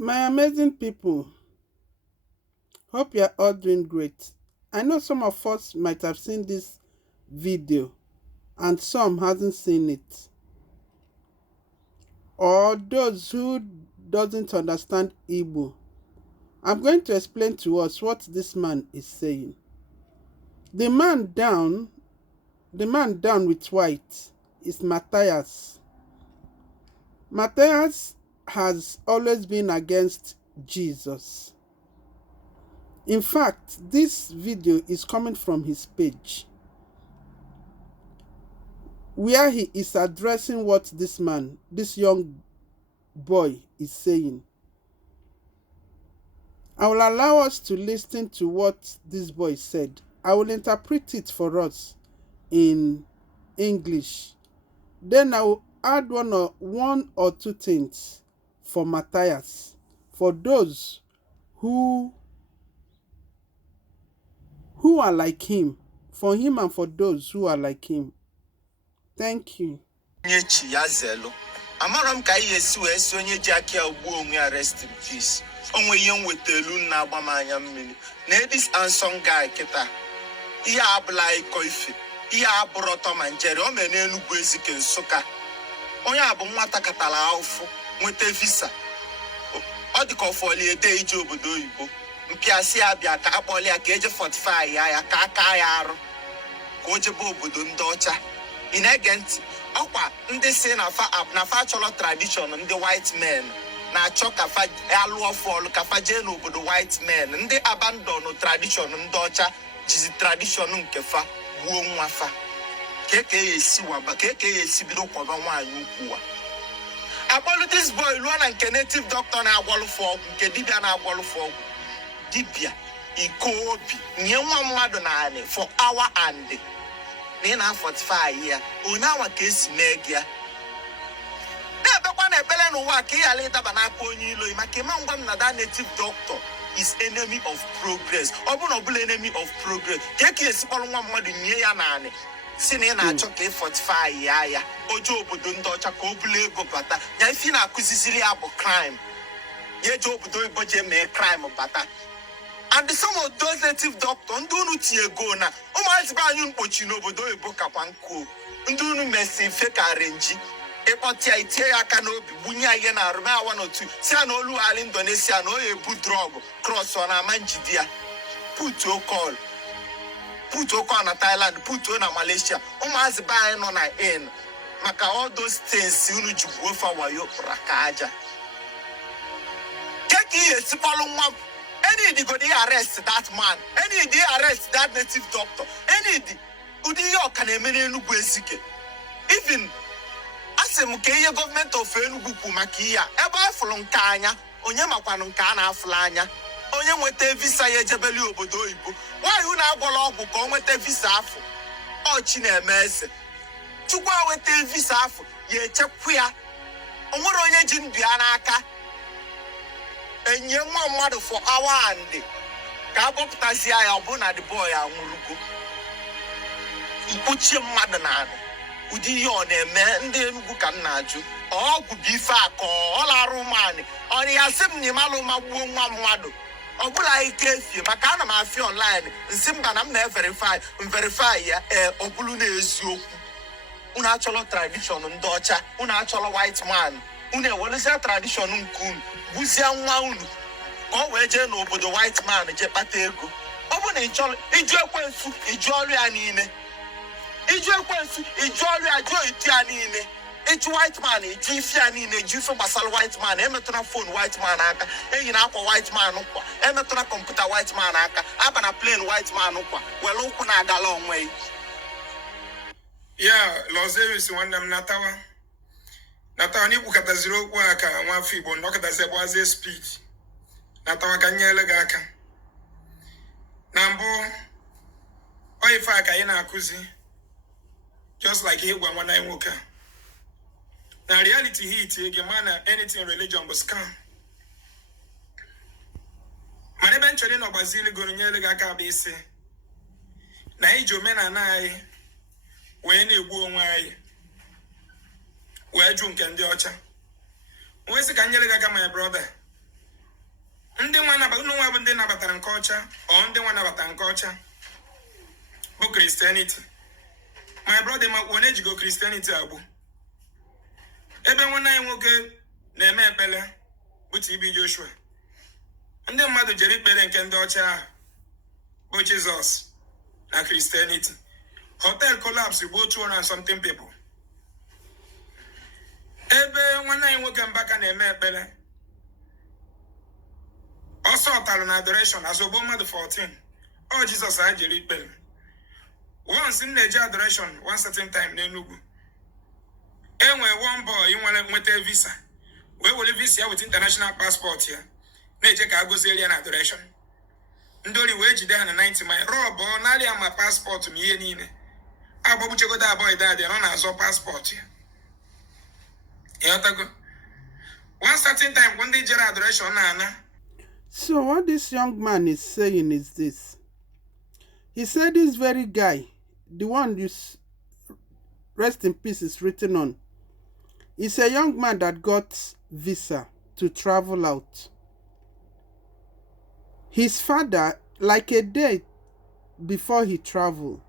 My amazing people, hope you're all doing great. I know some of us might have seen this video and some hasn't seen it. Or those who doesn't understand Igbo. I'm going to explain to us what this man is saying. The man down, the man down with white is Matthias. Matthias has always been against Jesus. In fact, this video is coming from his page, where he is addressing what this man, this young boy, is saying. I will allow us to listen to what this boy said. I will interpret it for us in English. Then I will add one or two things for Matthias, for those who are like him, for him and for those who are like him. Thank you. Amaram ka yesi we si onye ji aka ugbu onwe rest in peace. Onwe ihe nwetelu na agba m anya mmiri. Na this handsome guy kita. Ihe abụla iko ife. Ihe abụrụ ọtọ ma njere o me na Enugu Ezike Nsụka. Onye abụ nwata katala afụ nweta visa. Ọ dị ka ọfọli ede ije obodo oyibo. Mpiasi abịa ka akpọli ya ka eje 45 ya ka aka ya arụ. Ka o jebe obodo ndị ọcha. In agent ọkwa ndị si na fa chọrọ tradition ndị white men na-achọ ka fa alụọ fọlụ ka fa jee n'obodo white men ndị abandon tradition ndị ọcha jizi tradition nke fa gbuo nwa fa ka ya esi bido kwaba nwaanyị ukwu a akpọlụ this boy lụọ na nke native doctor na-agwọlụ ọgwụ nke dibịa na-agwọlụ ọgwụ dibịa iko obi nye nwa mmadụ naanị for hour and na 45 ya onye awa ka esi mee gị ya na-ebekwa na ekpele n'ụwa ka ị ghara ịdaba n'aka onye ilo maka ịma ngwa m na that native doctor is enemy of progress ọ bụ na ọ bụla enemy of progress ka esi kpọrọ nwa mmadụ nye ya naanị si na ị na-achọ ka ị 45 ya oje obodo ndị ọcha ka o bụla ego bata ya ife na-akụziziri ya bụ crime ya eje obodo oyibo jee mee crime bata. And some of those native doctors ndị unu tinye go na ụmụazị be anyị mkpochi n'obodo oyibo kakwa nkụ ndị unu mesi feka renji ịkpọtịa itie ya aka n'obi bunye ya ihe na arụme awa n'otu si ya na olu ala Indonesia na oya ebu drọg cross ọ na-ama njide ya putuo na Thailand putuo na Malaysia ụmụazị be anyị nọ na in maka all those things unu ji gbuo fa wayo raka aja keka ihe esikpọlụ nwa any they go they arrest that man. Any they arrest that native doctor. Any udi yo can emene Enugu Ezike. Even asem ke ye government of Enugu ku makia. Eba afulu nka anya. Onye makwanu nka na afula anya. Onye nwete visa ye jebeli obodo oyibo. Why hu na agwala ọgwụ ka o nwete visa afụ? Ọ chi na-eme eze. Chukwu awete visa afụ ye echekwu ya. Onwere onye ji ndụ ya n'aka. Enye nwa mmadụ for hour and ka akpọpụtazi ya ọ bụ na the boy anwụrụgo mkpuchie mmadụ na anụ ụdị ihe ọ na-eme ndị Enugu ka m na-ajụ ọgwụ bụ ife akọ ọ larụ ụmụanị ọnị ya sị m na ịmalụ ma gbuo nwa mmadụ ọ bụla ike efie maka ana m afịa online nsị mba na m na-verify ya ọ bụrụ na eziokwu unu achọrọ tradition ndị ọcha unu achọrọ white man unu ewelezia tradition nke unu buzie nwa unu ka ọ wee jee n'obodo white man jee kpata ego ọ bụ na ịchọrọ iju ekwensu iju ọrụ ya niile iju ekwensu iju ọrụ ya jụọ itu ya niile iju white man iju ife ya niile iju ife gbasara white man emetụna phone white man aka eyi na akwa white man kwa emetụna kọmputa white man aka aba na plane white man kwa were ụkwụ na-agala onwe ya Los nwanne m natawa n'ikwu kataziri okwu a ka nwafọ Igbo nọkọtazi egbazie speed natawa ka nyere gị aka na mbụ ife a ka anyị na-akụzi just like ịgwa nwanne anyị nwoke a na reality hit gị ma na anything religion bụ scam mana ebe nchọrọ ị nọgbazili goro nyere gị aka bụ isi na iji omenala anyị wee na-egbu onwe anyị wee jụ nke ndị ọcha onwe sị ka nyere gị aka my brother Ndị nwa nabata unu nwa bụ ndị nabatara nke ọcha ọ ndị nwa nabata nke ọcha bụ Christianity. My brother ma wone jigo Christianity agbu. Ebe nwanne anyị nwoke na-eme ekpele bụ TB Joshua. Ndị mmadụ jere ikpere nke ndị ọcha ahụ bụ Jesus na Christianity. Hotel collapse bụ 200 and something people. Ebe nwanne anyị nwoke Mbaka na-eme ekpele ọsọ ọtalụ na adoration azọgbo mmadụ 14. Ọ Jesus a jere ikpere. Once in the adoration, one certain time, n'Enugu. Enwe one boy, you want to visa. We will visa with international passport here. Neje ka gozi area na adoration. Ndori weji there na 90 mile. Robo, nali ama passport mi ye nine. Abo buche go da boy there, they don't have passport here. Yotago. One certain time, when they jere adoration na. So what this young man is saying is this. He said this very guy, the one you rest in peace is written on, is a young man that got visa to travel out. His father, like a day before he traveled,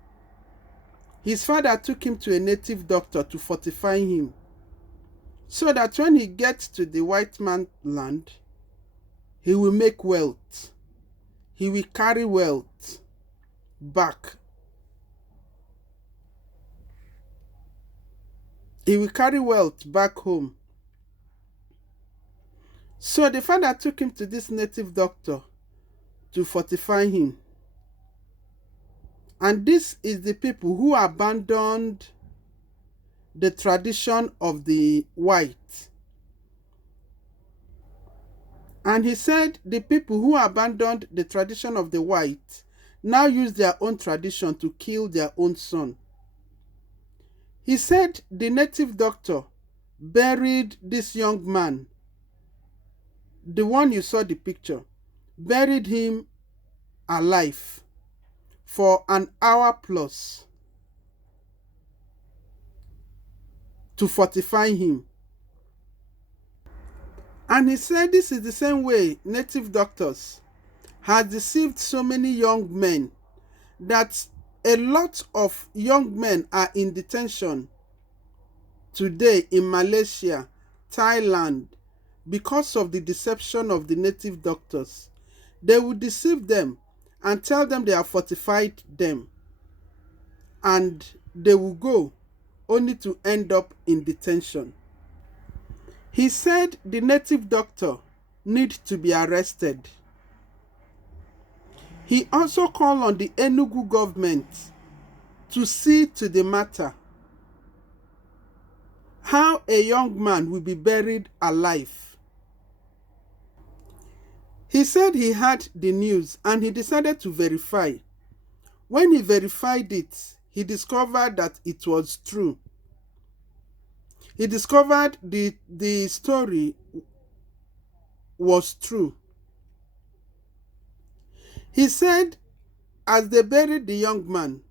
his father took him to a native doctor to fortify him so that when he gets to the white man land, he will make wealth. He will carry wealth back. He will carry wealth back home. So the father took him to this native doctor to fortify him. And this is the people who abandoned the tradition of the white. And he said the people who abandoned the tradition of the white now use their own tradition to kill their own son. He said the native doctor buried this young man, the one you saw the picture, buried him alive for an hour plus to fortify him. And he said this is the same way native doctors had deceived so many young men that a lot of young men are in detention today in Malaysia, Thailand, because of the deception of the native doctors. They will deceive them and tell them they have fortified them, and they will go only to end up in detention. He said the native doctor needs to be arrested. He also called on the Enugu government to see to the matter how a young man will be buried alive. He said he had the news and he decided to verify. When he verified it, he discovered that it was true. He discovered the story was true. He said as they buried the young man,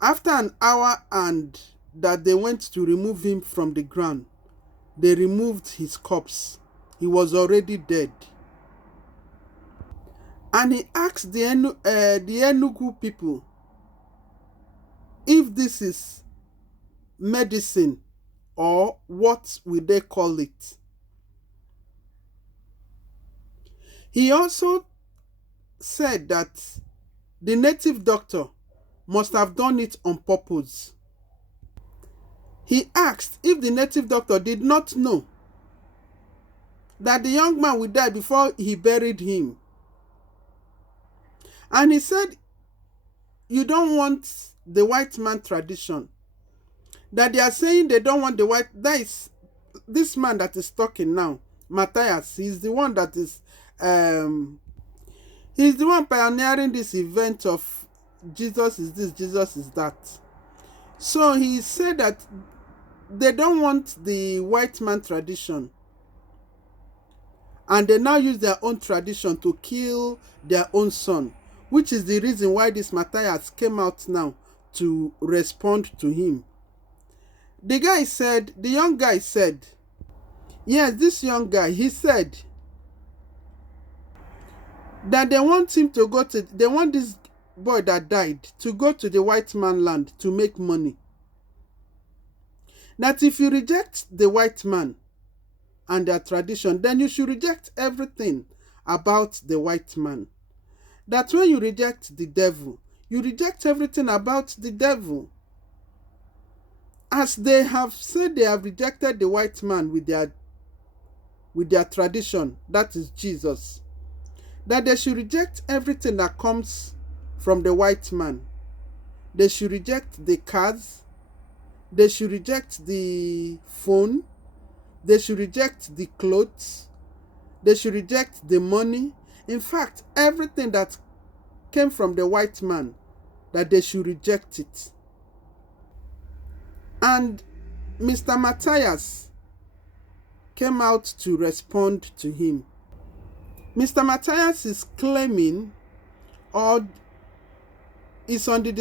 after an hour and that they went to remove him from the ground, they removed his corpse. He was already dead. And he asked the Enugu people if this is medicine or what will they call it. He also said that the native doctor must have done it on purpose. He asked if the native doctor did not know that the young man would die before he buried him. And he said, you don't want the white man tradition. That they are saying they don't want the white. That is this man that is talking now, Matthias. He's the one that is he's the one pioneering this event of Jesus is this, Jesus is that. So he said that they don't want the white man tradition. And they now use their own tradition to kill their own son, which is the reason why this Matthias came out now to respond to him. The young guy said, yes, this young guy, he said that they want him to go to, they want this boy that died to go to the white man land to make money. That if you reject the white man and their tradition, then you should reject everything about the white man. That when you reject the devil, you reject everything about the devil. As they have said they have rejected the white man with their tradition, that is Jesus, that they should reject everything that comes from the white man. They should reject the cars, they should reject the phone, they should reject the clothes, they should reject the money. In fact, everything that came from the white man, that they should reject it. And Mr. Matthias came out to respond to him. Mr. Matthias is claiming, or is on the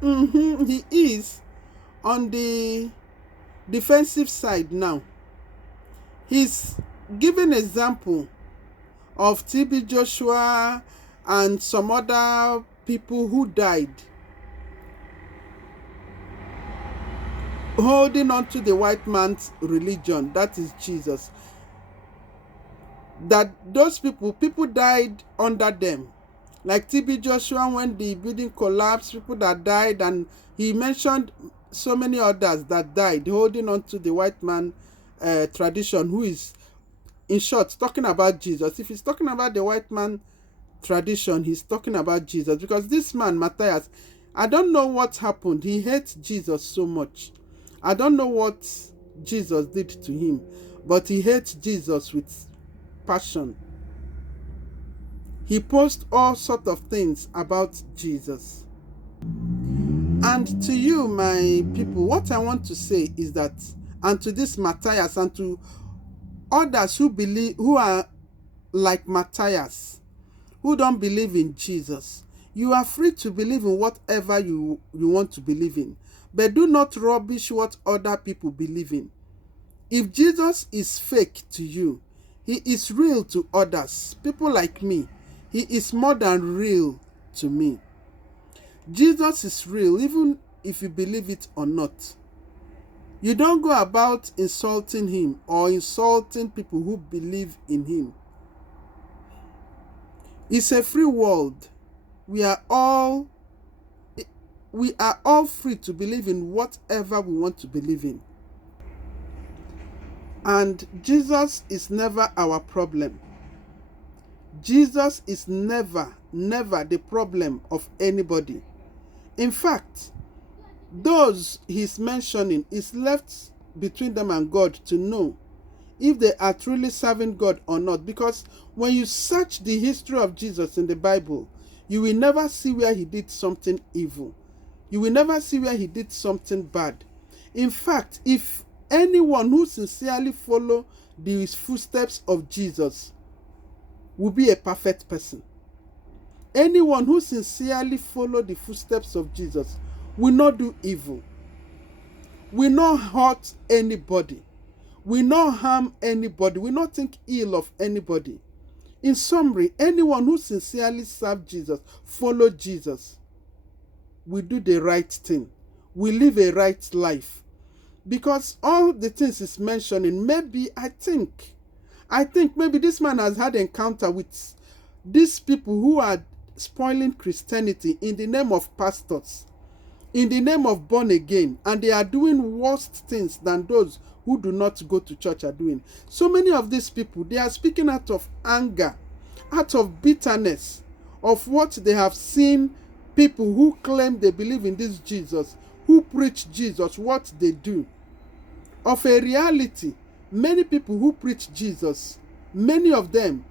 he is on the defensive side now. He's giving example of TB Joshua and some other people who died holding on to the white man's religion, that is Jesus. That those people died under them. Like TB Joshua, when the building collapsed, people that died, and he mentioned so many others that died holding on to the white man tradition, who is, in short, talking about Jesus. If he's talking about the white man tradition, he's talking about Jesus. Because this man, Matthias, I don't know what happened. He hates Jesus so much. I don't know what Jesus did to him, but he hates Jesus with passion. He posts all sorts of things about Jesus. And to you, my people, what I want to say is that, and to this Matthias, and to others who believe, who are like Matthias, who don't believe in Jesus, you are free to believe in whatever you want to believe in. But do not rubbish what other people believe in. If Jesus is fake to you, he is real to others. People like me, he is more than real to me. Jesus is real, even if you believe it or not. You don't go about insulting him or insulting people who believe in him. It's a free world. We are all free to believe in whatever we want to believe in. And Jesus is never our problem. Jesus is never the problem of anybody. In fact, those he's mentioning is left between them and God to know if they are truly serving God or not. Because when you search the history of Jesus in the Bible, you will never see where he did something evil. You will never see where he did something bad. In fact, if anyone who sincerely follows the footsteps of Jesus will be a perfect person. Anyone who sincerely follows the footsteps of Jesus will not do evil, will not hurt anybody, will not harm anybody, will not think ill of anybody. In summary, anyone who sincerely serves Jesus, follow Jesus, we do the right thing. We live a right life. Because all the things he's mentioning, maybe I think maybe this man has had encounter with these people who are spoiling Christianity in the name of pastors, in the name of born again, and they are doing worse things than those who do not go to church are doing. So many of these people, they are speaking out of anger, out of bitterness, of what they have seen people who claim they believe in this Jesus, who preach Jesus, what they do. Of a reality, many people who preach Jesus, many of them,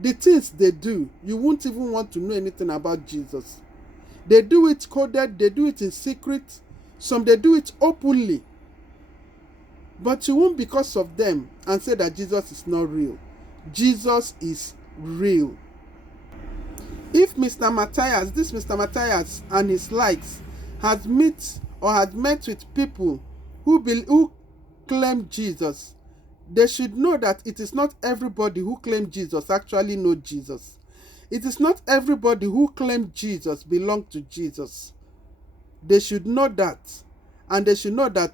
the things they do, you won't even want to know anything about Jesus. They do it coded, they do it in secret, some they do it openly. But you won't, because of them, and say that Jesus is not real. Jesus is real. If Mr. Matthias, this Mr. Matthias and his likes, had met with people who claim Jesus, They should know that it is not everybody who claims Jesus actually know Jesus. It is not everybody who claims Jesus belong to Jesus. They should know that. And they should know that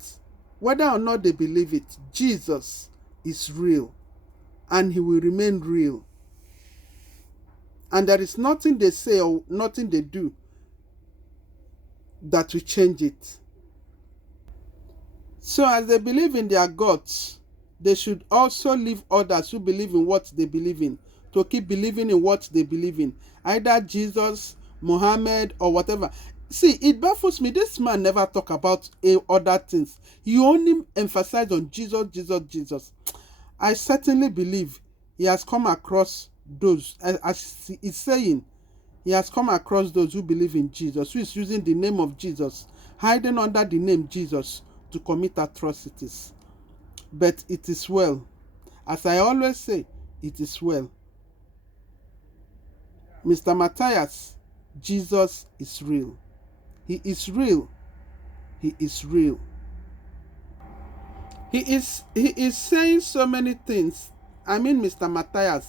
whether or not they believe it, Jesus is real. And he will remain real. And there is nothing they say or nothing they do that will change it. So as they believe in their gods, they should also leave others who believe in what they believe in to keep believing in what they believe in. Either Jesus, Muhammad, or whatever. See, it baffles me. This man never talk about other things. He only emphasized on Jesus, Jesus, Jesus. I certainly believe he has come across those, as he's saying, he has come across those who believe in Jesus, who is using the name of Jesus, hiding under the name Jesus to commit atrocities. But it is well. As I always say, it is well. Mr. Matthias, Jesus is real. He is real. He is real. He is saying so many things. I mean, Mr. Matthias,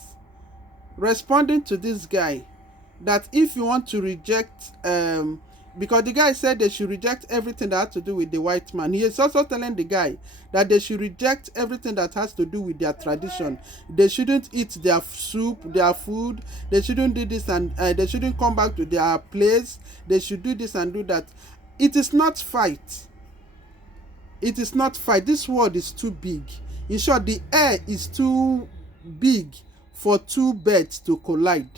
responding to this guy, that if you want to reject, because the guy said they should reject everything that has to do with the white man. He is also telling the guy that they should reject everything that has to do with their tradition. They shouldn't eat their soup, their food. They shouldn't do this, and they shouldn't come back to their place. They should do this and do that. It is not fight. It is not fight. This world is too big. In short, the air is too big for two birds to collide.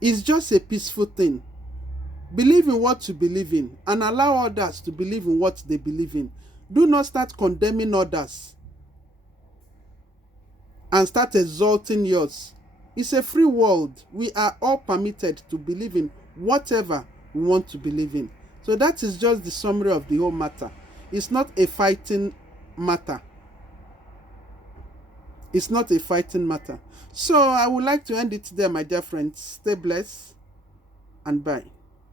It's just a peaceful thing. Believe in what you believe in and allow others to believe in what they believe in. Do not start condemning others and start exalting yours. It's a free world. We are all permitted to believe in whatever we want to believe in. So that is just the summary of the whole matter. It's not a fighting matter. It's not a fighting matter. So I would like to end it there, my dear friends. Stay blessed and bye.